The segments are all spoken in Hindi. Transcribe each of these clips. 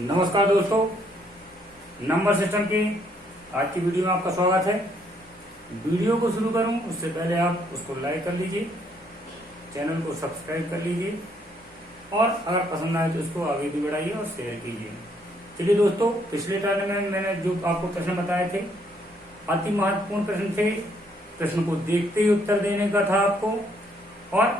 नमस्कार दोस्तों, नंबर सिस्टम की आज की वीडियो में आपका स्वागत है। वीडियो को शुरू करूं उससे पहले आप उसको लाइक कर लीजिए, चैनल को सब्सक्राइब कर लीजिए और अगर पसंद आए तो इसको आगे भी बढ़ाइए और शेयर कीजिए। चलिए दोस्तों, पिछले टर्न में मैंने जो आपको प्रश्न बताए थे अति महत्वपूर्ण प्रश्न थे। प्रश्न को देखते ही उत्तर देने का था आपको। और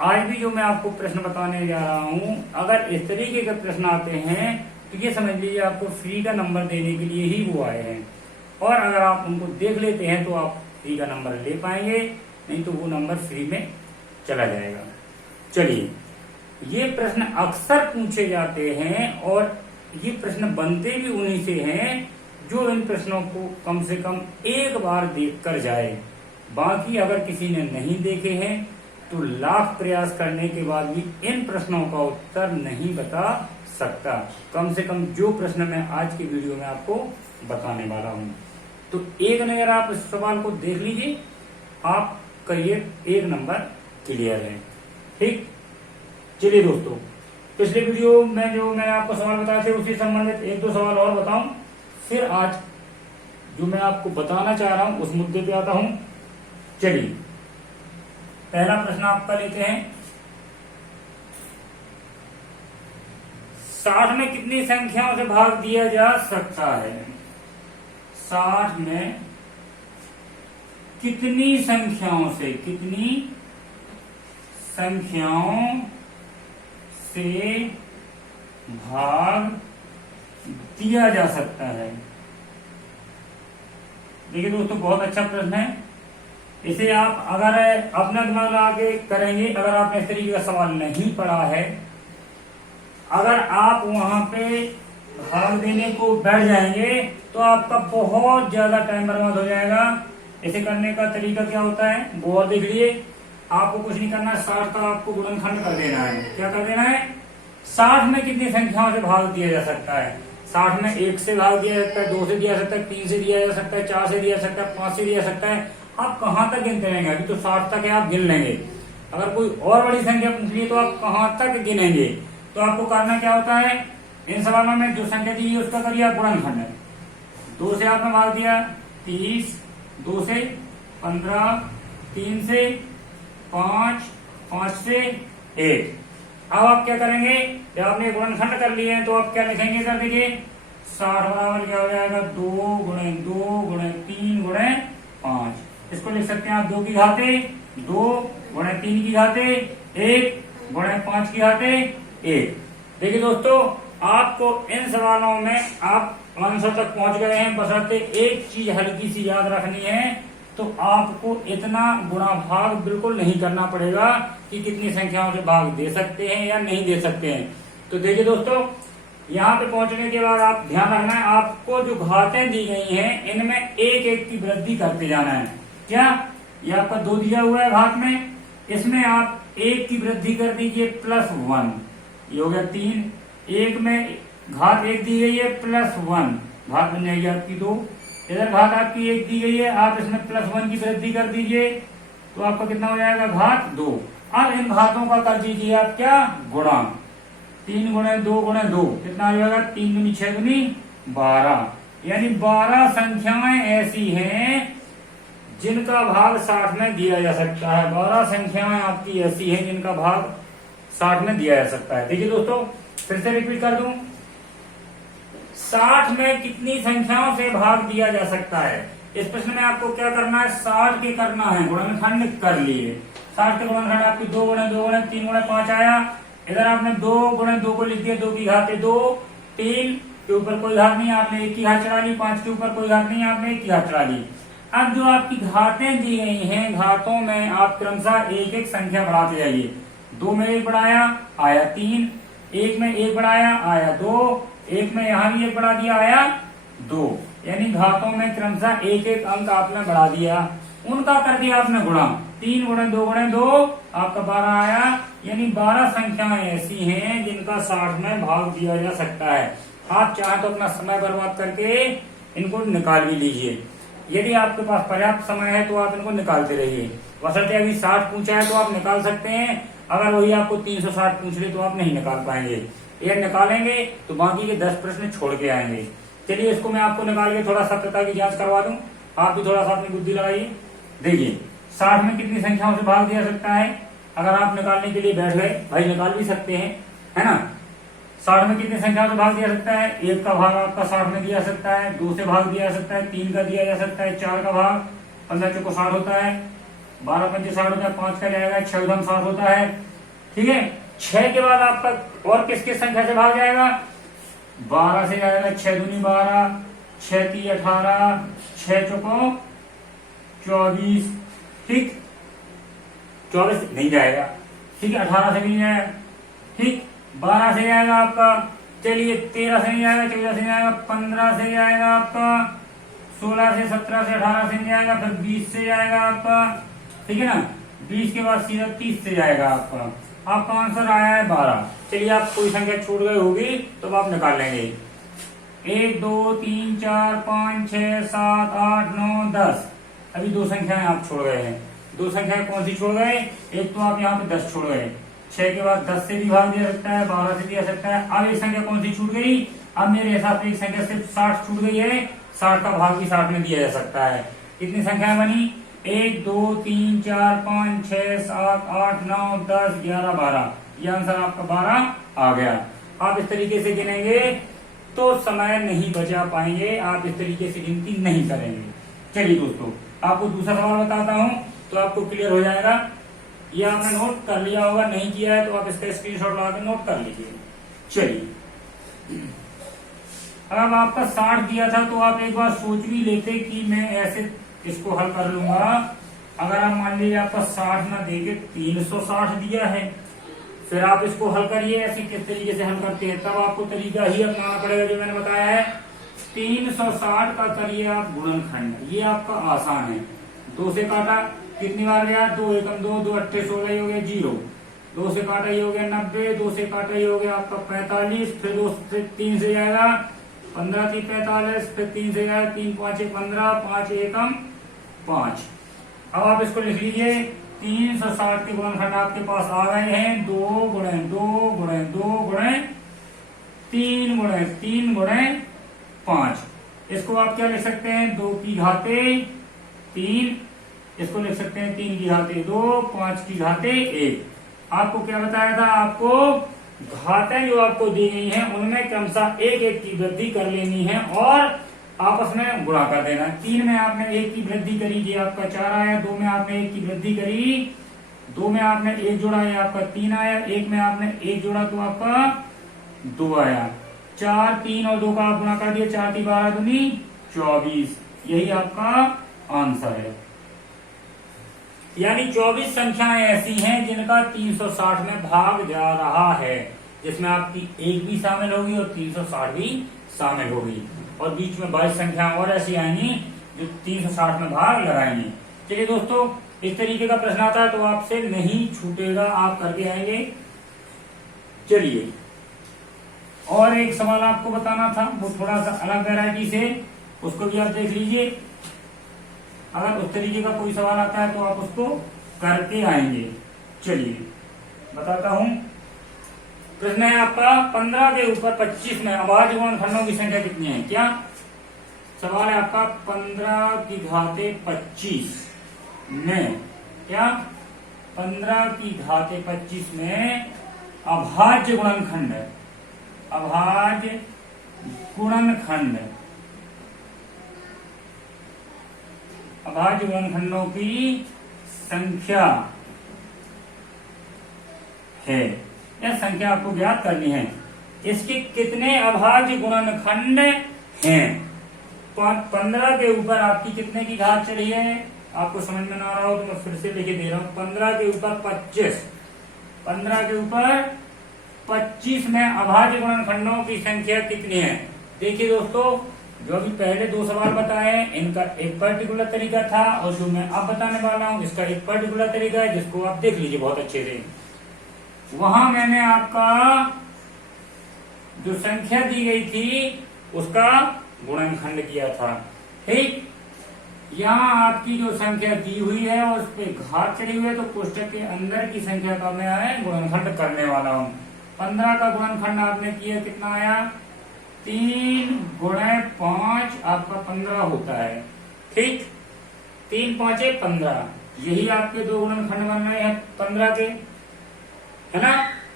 आज भी जो मैं आपको प्रश्न बताने जा रहा हूं, अगर इस तरीके के प्रश्न आते हैं तो ये समझ लीजिए आपको फ्री का नंबर देने के लिए ही वो आए हैं। और अगर आप उनको देख लेते हैं तो आप फ्री का नंबर ले पाएंगे, नहीं तो वो नंबर फ्री में चला जाएगा। चलिए, ये प्रश्न अक्सर पूछे जाते हैं और ये प्रश्न बनते भी उन्हीं से हैं जो इन प्रश्नों को कम से कम एक बार देख कर जाए। बाकी अगर किसी ने नहीं देखे हैं तो लाख प्रयास करने के बाद भी इन प्रश्नों का उत्तर नहीं बता सकता। कम से कम जो प्रश्न मैं आज की वीडियो में आपको बताने वाला हूं, तो एक नजर आप इस सवाल को देख लीजिए, आपका ये एक नंबर क्लियर है। ठीक, चलिए दोस्तों, पिछले वीडियो में जो मैंने आपको सवाल बताए थे उसी संबंधित एक दो सवाल और बताऊं, फिर आज जो मैं आपको बताना चाह रहा हूं उस मुद्दे पे आता हूं। चलिए, पहला प्रश्न आपका लेते हैं। 60 में कितनी संख्याओं से भाग दिया जा सकता है? 60 में कितनी संख्याओं से भाग दिया जा सकता है? देखिए दोस्तों, बहुत अच्छा प्रश्न है। इसे आप अगर अपना दिमाग लगा के करेंगे, अगर आपने इस तरीके का सवाल नहीं पढ़ा है, अगर आप वहां पे भाग देने को बैठ जाएंगे तो आपका बहुत ज्यादा टाइम बर्बाद हो जाएगा। इसे करने का तरीका क्या होता है वो और देख लिए। आपको कुछ नहीं करना है, 60 का आपको गुणनखंड कर देना है। क्या कर देना है? 60 में कितनी संख्याओं से भाग दिया जा सकता है? 60 में 1 से भाग दिया जा सकता है, 2 से दिया जा सकता है, 3 से दिया जा सकता है, 4 से दिया जा सकता है, 5 से दिया जा सकता है। आप कहां तक गिनते रहेंगे? अभी तो 60 तक है, आप गिन लेंगे। अगर कोई और बड़ी संख्या पूछ ली तो आप कहां तक गिनेंगे? तो आपको करना क्या होता है, इन सवालों में जो संख्या दी है उसका करिए आप गुणनखंड। 2 से आपने भाग दिया 30, 2 से 15, 3 से 5, 5 से 1। अब आप क्या करेंगे, जब आपने गुणनखंड कर लिए हैं तो आप क्या लिखेंगे? कर दीजिए 60 बराबर क्या हो जाएगा? 2 गुणे 2 गुणे 3 गुणे 5। इसको लिख सकते हैं आप 2 की घाते 2 गुणे 3 की घाते 1 गुणे 5 की घाते 1। देखिए दोस्तों, आपको इन सवालों में आप आंसर तक पहुंच गए हैं, बशर्ते एक चीज हल्की सी याद रखनी है। तो आपको इतना गुणा भाग बिल्कुल नहीं करना पड़ेगा कि कितनी संख्याओं से भाग दे सकते हैं या नहीं दे सकते हैं। तो देखिए दोस्तों, यहाँ पे पहुंचने के बाद आप ध्यान रखना है, आपको जो घातें दी गई हैं इनमें एक एक की वृद्धि करते जाना है। क्या ये आपका 2 दिया हुआ है घात में, इसमें आप 1 की वृद्धि कर दीजिए +1, ये हो गया 3। 1 में घात 1 दी गई है +1, घात बन जाएगी आपकी 2। इधर घात आपकी 1 दी गई है, आप इसमें +1 की वृद्धि कर दीजिए तो आपका कितना हो जाएगा? घात 2। अब इन घातों का कर दीजिए आप क्या? गुणा। 3 गुणे 2 गुणे 2 कितना हो जाएगा? 3 दूनी 6 दूनी 12। यानी 12 संख्याएं ऐसी हैं जिनका भाग 60 में दिया जा सकता है। 12 संख्याएं आपकी ऐसी हैं जिनका भाग 60 में दिया जा सकता है। देखिए दोस्तों, फिर से रिपीट कर दूं, 60 में कितनी संख्याओं से भाग दिया जा सकता है? इस प्रश्न में आपको क्या करना है? 60 के करना है गुणनखंड कर लिए। 60 के गुणनखंड आपकी 2 गुणे 2 गुणे 3 गुणे 5 आया। इधर आपने 2 गुणे 2 को लिख दिया, 2 की घाते 2। 3 के ऊपर कोई घात नहीं, आपने 1 की घात चढ़ा ली। 5 के ऊपर कोई घात नहीं, आपने 1 की घात चढ़ा ली। अब जो आपकी घातें दी गई हैं, घातों में आप क्रमशः एक एक संख्या बढ़ाते जाइए। 2 में 1 बढ़ाया आया 3, 1 में 1 बढ़ाया आया 2, 1 में यहां भी 1 बढ़ा दिया आया 2। यानी घातों में क्रमशः एक एक अंक आपने बढ़ा दिया, उनका कर दिया आपने गुणा। 3 गुणे 2 गुणे 2 आपका 12 आया। यानी 12 संख्याएं ऐसी हैं जिनका 60 में भाग दिया जा सकता है। आप चाहे तो अपना समय बर्बाद करके इनको निकाल भी लीजिए। यदि आपके पास पर्याप्त समय है तो आप इनको निकालते रहिए। बशर्ते अभी 60 पूछा है तो आप निकाल सकते हैं, अगर वही आपको 360 पूछ ले तो आप नहीं निकाल पाएंगे। ये निकालेंगे तो बाकी के 10 प्रश्न छोड़ के आएंगे। चलिए इसको मैं आपको निकाल के थोड़ा सत्यता की जांच करवा दूं, आप भी थोड़ा सा अपनी बुद्धि लगाइए। देखिए 60 में कितनी संख्याओं से भाग दिया सकता है, अगर आप निकालने के लिए बैठ गए, भाई निकाल भी सकते हैं, है ना। 60 में कितनी संख्याओं से भाग दिया सकता है, 1 का भाग आपका 60 में दिया सकता है, 2 से भाग दिया जा सकता है, 3 का दिया जा सकता है, 4 का भाग 15 चौको 60 होता है, 12 पंचे 60 होता है, 5 का जाएगा, 6 उधम 60 होता है, ठीक है। 6 के बाद आपका और किस किस संख्या से भाग जाएगा, 12 से जाएगा, 6 दूनी 12, 6 ती 18, 6 चौको 24, ठीक, 24 नहीं जाएगा, ठीक है, 18 से नहीं जाएगा, ठीक, 12 से जाएगा आपका, चलिए 13 से नहीं जाएगा, 14 से नहीं जाएगा, 15 से जाएगा आपका, 16 से 17 से 18 से नहीं जाएगा, फिर 20 से जाएगा आपका, ठीक है ना, 20 के बाद सीधा 30 से जाएगा आपका आंसर आया है 12। चलिए आप कोई संख्या छूट गई होगी तो आप निकाल लेंगे। 1 2 3 4 5 6 7 8 9 10, अभी 2 संख्याएं आप छोड़ गए हैं। 2 संख्याएं कौन सी छोड़ गए, एक तो आप यहाँ पे 10 छोड़ गए, 6 के बाद 10 से भी भाग दिया सकता है, 12 से दिया सकता है। अब एक संख्या कौन सी छूट गई, अब मेरे हिसाब से एक संख्या सिर्फ 60 छूट गई है, 60 का भाग भी 60 में दिया जा सकता है। कितनी संख्याएं बनी, 1 2 3 4 5 6 7 8 9 10 11 12, ये आंसर आपका 12 आ गया। आप इस तरीके से गिनेंगे तो समय नहीं बचा पाएंगे, आप इस तरीके से गिनती नहीं करेंगे। चलिए दोस्तों आपको दूसरा सवाल बताता हूं तो आपको क्लियर हो जाएगा। ये आपने नोट कर लिया होगा, नहीं किया है तो आप इसका स्क्रीनशॉट लगा के नोट कर लीजिए। चलिए अब आपका 60 दिया था तो आप एक बार सोच भी लेते कि मैं ऐसे इसको हल कर लूंगा। अगर आप मान लीजिए आपका 60 ना देके 360 दिया है, फिर आप इसको हल करिए, ऐसे किस तरीके से हल करते हैं, तब आपको तरीका ही अपनाना पड़ेगा जो मैंने बताया है। 360 का करिए आप गुणनखंड, ये आपका आसान है। 2 से काटा कितनी बार गया, 2 एकम 2, 2 अट्ठे 16 ही हो गया 0, 2 से काटा ये हो गया 90, 2 से काटा ये हो गया आपका 45, फिर 2 से 3 से जाएगा 15 थी 45, फिर 3 से जाएगा 3 5 15, 5 एकम 5। अब आप इसको लिख लीजिए, 360 के गुणनखंड आपके पास आ गए हैं 2 गुणे 2 गुणे 2 गुणे 3 गुणे 3 गुणे 5। इसको आप क्या लिख सकते हैं, 2 की घाते 3, इसको लिख सकते हैं 3 की घाते 2, 5 की घाते 1। आपको क्या बताया था, आपको घातें जो आपको दी गई हैं उनमें क्रमशः 1 1 की वृद्धि कर लेनी है और आपस में गुणा कर देना। 3 में आपने 1 की वृद्धि करी, ये आपका 4 आया, 2 में आपने 1 की वृद्धि करी, 2 में आपने 1 जोड़ा, ये आपका 3 आया, 1 में आपने 1 जोड़ा तो आपका 2 आया, 4 3 और 2 का आप गुणा कर दिए, 4 3 12 दूनी 24, यही आपका आंसर है। यानी 24 संख्याएं ऐसी हैं जिनका 360 में भाग जा रहा है, जिसमें आपकी 1 भी शामिल होगी और 360 भी शामिल होगी, और बीच में 22 संख्याएं और ऐसी आएंगी जो 360 में भाग लगाएंगी। चलिए दोस्तों इस तरीके का प्रश्न आता है तो आपसे नहीं छूटेगा, आप करके आएंगे। चलिए और एक सवाल आपको बताना था, वो थोड़ा सा अलग वैरायटी से, उसको भी आप देख लीजिए। अगर उस तरीके का कोई सवाल आता है तो आप उसको करके आएंगे। चलिए बताता हूं, प्रश्न है आपका 15 के ऊपर 25 में अभाज्य गुणनखंडों की संख्या कितनी है। क्या सवाल है आपका, 15 की घाते 25 में, क्या 15 की घाते 25 में अभाज्य गुणनखंड, अभाज्य गुणनखंड, अभाज्य गुणनखंडों की संख्या है, यह संख्या आपको ज्ञात करनी है। इसके कितने अभाज्य गुणनखंड हैं। 15 के ऊपर आपकी कितने की घात चढ़ी है, आपको समझ में ना आ रहा हो तो मैं फिर से लिखे दे रहा हूं। 15 के ऊपर 25, 15 के ऊपर 25 में अभाज्य गुणनखंडों की संख्या कितनी है। देखिए दोस्तों, जो अभी पहले 2 सवाल बताए इनका एक पर्टिकुलर तरीका था, और जो मैं अब बताने वाला हूं इसका एक पर्टिकुलर तरीका है, जिसको आप देख लीजिए बहुत अच्छे से। वहां मैंने आपका जो संख्या दी गई थी उसका गुणनखंड किया था, ठीक। यहाँ आपकी जो संख्या दी हुई है उस पर घात चढ़ी हुई है, तो कोष्टक के अंदर की संख्या का मैं गुणनखंड करने वाला हूं। 15 का गुणनखंड आपने किया, कितना आया? 3 गुणे 5 आपका 15 होता है। ठीक, 3 5 15, यही आपके दो गुणनखंड बन रहे हैं 15 के, है ना।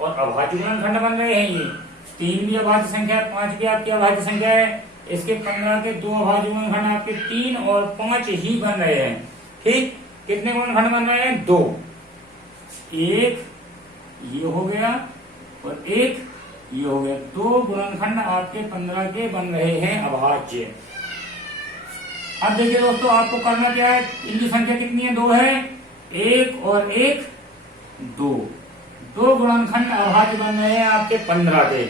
और अभाज्य गुणनखंड बन रहे हैं ये। 3 भी अभाज्य संख्या है, 5 भी आपकी अभाज्य संख्या है। इसके 15 के दो अभाज्य गुणनखंड आपके 3 और 5 ही बन रहे हैं। ठीक, कितने गुणनखंड बन रहे हैं? 2। एक ये हो गया और एक ये हो गया। 2 गुणनखंड आपके 15 के बन रहे हैं अभाज्य। अब देखिए दोस्तों, आपको करना क्या है? इनकी संख्या कितनी है? 2 है। 1 और 1 2, 2 गुणनखंड अभाज्य बन रहे हैं आपके 15 के।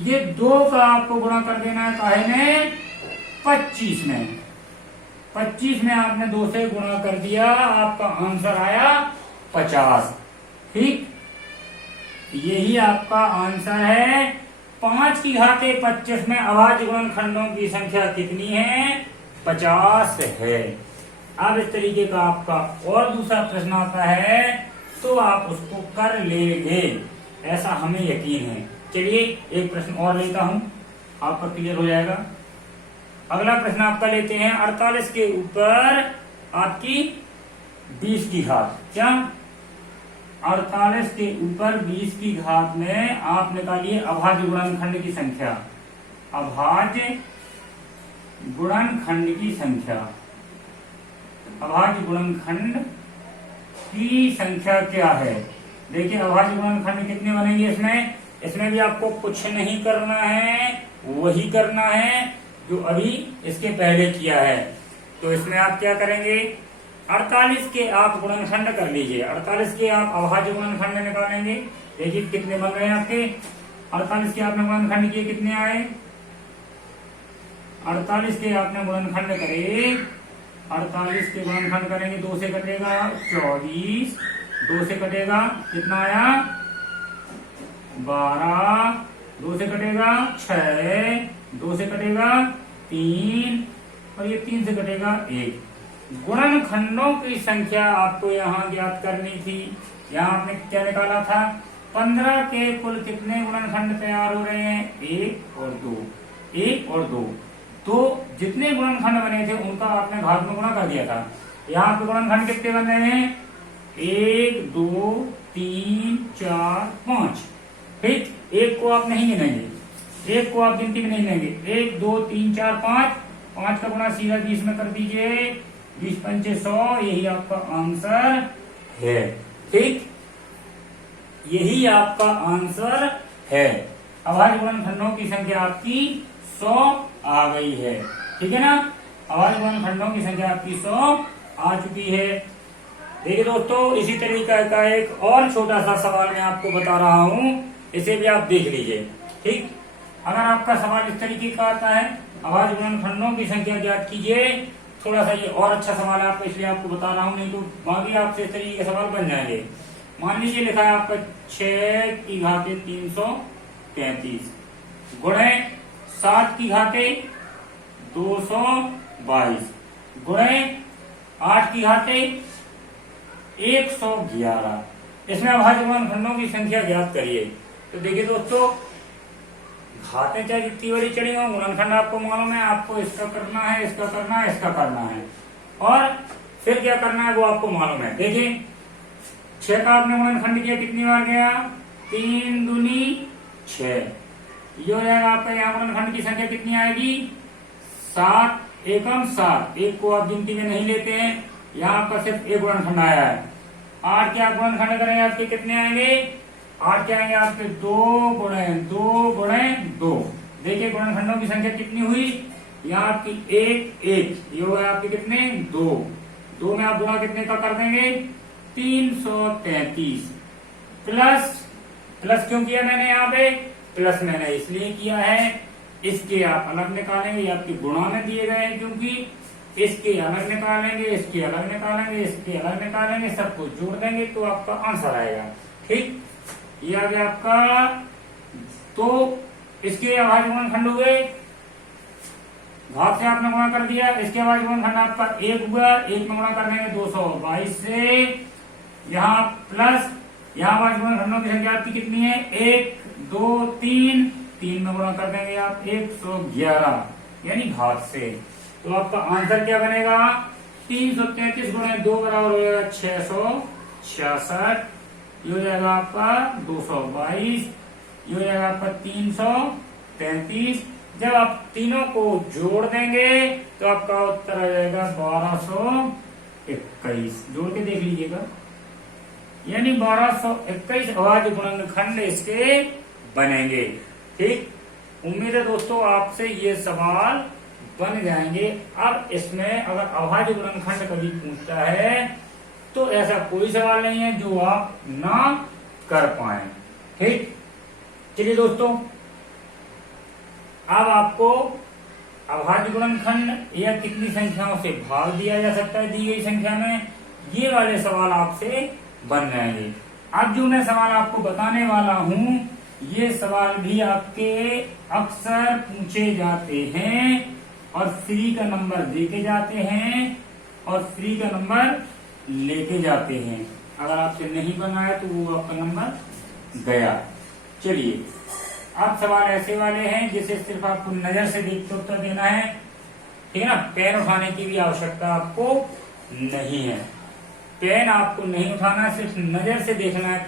ये 2 का आपको गुणा कर देना है काहे में? 25 में। 25 में आपने 2 से गुणा कर दिया, आपका आंसर आया 50। ठीक, यही आपका आंसर है। 5 की घाते 25 में अभाज्य गुणनखंडों की संख्या कितनी है? 50 है। अब इस तरीके का आपका और दूसरा प्रश्न आता है तो आप उसको कर लेंगे, ऐसा हमें यकीन है। चलिए एक प्रश्न और लेता हूं, आपका क्लियर हो जाएगा। अगला प्रश्न आपका लेते हैं। 48 के ऊपर आपकी 20 की घात, क्या? 48 के ऊपर 20 की घात में आप निकालिए अभाज्य गुणनखंड की संख्या। अभाज्य गुणनखंड की संख्या, अभाज्य गुणनखंड की संख्या क्या है? देखिए अभाज्य गुणनखंड कितने बनेंगे इसमें? इसमें भी आपको कुछ नहीं करना है, वही करना है जो अभी इसके पहले किया है। तो इसमें आप क्या करेंगे? 48 के आप गुणनखंड कर लीजिए, 48 के आप अभाज्य गुणनखंड निकालेंगे। देखिए कितने बन रहे हैं आपके? 48 के आपने गुणनखंड किए, कितने आए? 48 के आपने गुणनखंड करे, 48 के गुणनखंड करेंगे, 2 से कटेगा 24, 2 से कटेगा कितना आया? 12, 2 से कटेगा 6, 2 से कटेगा 3 और ये 3 से कटेगा 1। गुणनखंडों की संख्या आपको यहाँ ज्ञात करनी थी। यहाँ आपने क्या निकाला था? 15 के कुल कितने गुणनखंड तैयार हो रहे हैं? 1 और 2, 1 और 2। तो जितने गुणनखंड बने थे उनका आपने घात में गुणा कर दिया था। यहाँ पे गुणनखंड कितने बन रहे हैं? 1 2 3 4 5। ठीक, 1 को आप नहीं गिनेंगे, 1 को आप गिनती में नहीं लेंगे। 1 2 3 4 5, 5 का गुणा सीधा 20 में कर दीजिए, 20 पंचे 100, यही आपका आंसर है। ठीक, यही आपका आंसर है। अभाज्य गुणनखंडों की संख्या आपकी 100 आ गई है। ठीक है ना, अभाज्य गुणनखंडों की संख्या आपकी 100 आ चुकी है। देखिए दोस्तों, इसी तरीके का एक और छोटा सा सवाल मैं आपको बता रहा हूं, इसे भी आप देख लीजिए। ठीक, अगर आपका सवाल इस तरीके का आता है, अभाज्य गुणनखंडों की संख्या ज्ञात कीजिए, थोड़ा सा ये और अच्छा सवाल है आपको, इसलिए आपको बता रहा हूं, नहीं तो बाकी आपसे इस तरीके के सवाल बन जाएंगे। मान लीजिए लिखा है आपका 6 की घाते 333 गुणे 7 की घाते 222 गुणे 8 की घाते 111। इसमें अभाज्य गुणनखंडों की संख्या ज्ञात करिए। तो देखिए दोस्तों, घातें चाहे जितनी बड़ी चढ़ी हो, गुणनखंड आपको मालूम है, आपको इसका करना है, इसका करना है, इसका करना है, और फिर क्या करना है वो आपको मालूम है। देखिए 6 का आपने गुणनखंड किया, कितनी बार गया? 3 दूनी 6। ये हो जाएगा आपका, यहाँ गुणनखंड की संख्या कितनी आएगी? 7 एकम 7। 1 को आप गिनती में नहीं लेते हैं, यहाँ आपका सिर्फ एक गुणनखंड आया है। 8 के आप गुणनखंड करेंगे, आपके कितने आएंगे? 8 के आएंगे आपके 2 गुणे 2 गुणे 2। देखिए गुणनखंडों की संख्या कितनी हुई? यहाँ आपकी 1 1, ये हो गया आपके कितने? 2 2 में आप गुणा कितने का कर देंगे? 333। प्लस प्लस क्यों किया मैंने यहाँ पे? प्लस मैंने इसलिए किया है, इसके आप अलग निकालेंगे, ये आपके गुणा में दिए गए हैं, क्योंकि इसके अलग निकालेंगे, इसके अलग निकालेंगे, इसके अलग निकालेंगे, सबको जोड़ देंगे तो आपका आंसर आएगा। ठीक, ये आ गया आपका। तो इसके अभाज्य गुणनखंड हुए, घात से आपने गुणा कर दिया, इसके अभाज्य गुणनखंड आपका 1 हुआ, 1 में गुणा कर देंगे 222 से, यहाँ प्लस यहाँ अभाज्य गुणनखंडों की संख्या आपकी कितनी है? 1 2 3, 3 में गुणा कर देंगे आप 111 यानी घात से। तो आपका आंसर क्या बनेगा? 333 गुणे 2 बराबर हो जाएगा 666, ये हो जाएगा आपका 222, ये हो जाएगा आपका 333। जब आप तीनों को जोड़ देंगे तो आपका उत्तर आ जाएगा 1221। जोड़ के देख लीजिएगा, यानी 1221 अभाज्य गुणनखंड इसके बनेंगे। ठीक, उम्मीद है दोस्तों आपसे ये सवाल बन जाएंगे। अब इसमें अगर अभाज्य गुणनखंड कभी पूछता है तो ऐसा कोई सवाल नहीं है जो आप ना कर पाए। ठीक, चलिए दोस्तों, अब आपको अभाज्य गुणनखंड या कितनी संख्याओं से भाग दिया जा सकता है दी गई संख्या में, ये वाले सवाल आपसे बन जाएंगे। अब जो मैं सवाल आपको बताने वाला हूं, ये सवाल भी आपके अक्सर पूछे जाते हैं और फ्री का नंबर देके जाते हैं और फ्री का नंबर लेके जाते हैं। अगर आपसे नहीं बना है तो वो आपका नंबर गया। चलिए, अब सवाल ऐसे वाले हैं जिसे सिर्फ आपको नजर से देख के उत्तर देना है। ठीक है ना, पेन उठाने की भी आवश्यकता आपको नहीं है। पेन आपको नहीं उठाना, सिर्फ नजर से देखना है।